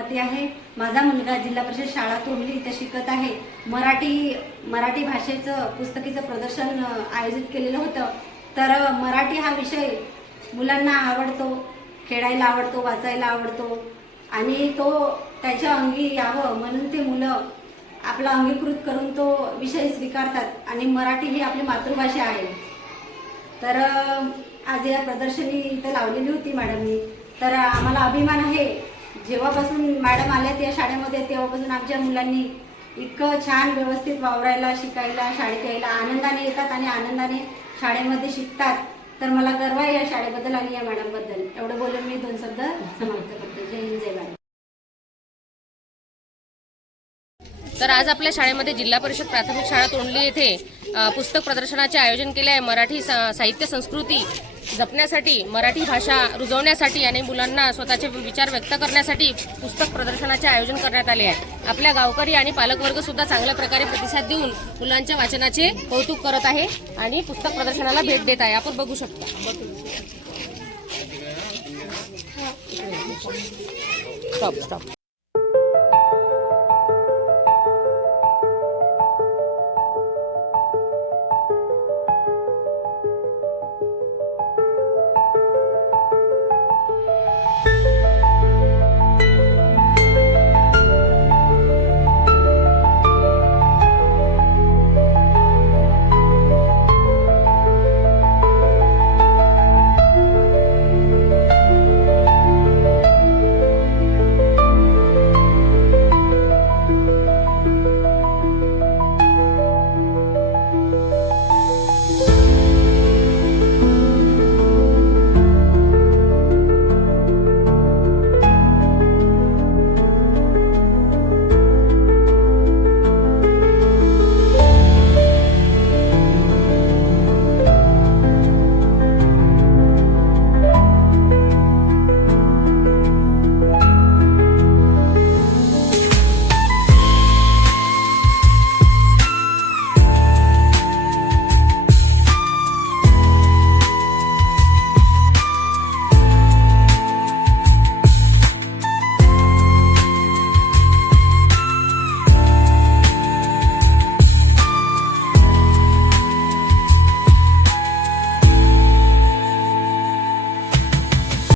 स्वाती आहे। माझा मुलगा जिल्हा परिषद शाळा तोंडली इथे शिकत आहे। मराठी भाषेचं पुस्तकीचं प्रदर्शन आयोजित केलेलं होतं। तर मराठी हा विषय मुलांना आवडतो, खेळायला आवडतो, वाचायला आवडतो आणि तो त्याच्या अंगी यावं म्हणून ते मुलं आपला अंगीकृत करून तो विषय स्वीकारतात आणि मराठी ही आपली मातृभाषा आहे। तर आज या प्रदर्शनी इथं लावलेली होती मॅडमनी। तर आम्हाला अभिमान आहे, जेव्हापासून मॅडम आल्यात या शाळेमध्ये तेव्हापासून आमच्या मुलांनी इतकं छान व्यवस्थित वावरायला, शिकायला, शाळेत यायला आनंदाने येतात आणि आनंदाने शाळेमध्ये शिकतात। तर मला गर्व आहे या शाळेबद्दल आणि या मॅडमबद्दल। एवढं बोलून मी 2 शब्द समाप्त करते। जय हिंद, जय भारत। तर आज आपल्या शाळेमध्ये जिल्हा परिषद प्राथमिक शाळा तोंडली येथे पुस्तक प्रदर्शनाचे आयोजन केले आहे। मराठी साहित्य संस्कृती जपण्यासाठी, मराठी भाषा रुजवण्यासाठी आणि मुलांना स्वतःचे विचार व्यक्त करण्यासाठी पुस्तक प्रदर्शनाचे आयोजन करण्यात आले आहे। आपल्या गावकरी आणि पालकवर्ग सुद्धा चांगल्या प्रकारे प्रतिसाद देऊन मुलांच्या वाचनाचे कौतुक करत आहे आणि पुस्तक प्रदर्शनाला भेट देत आहे। आपण बघू शकता। स्टॉप।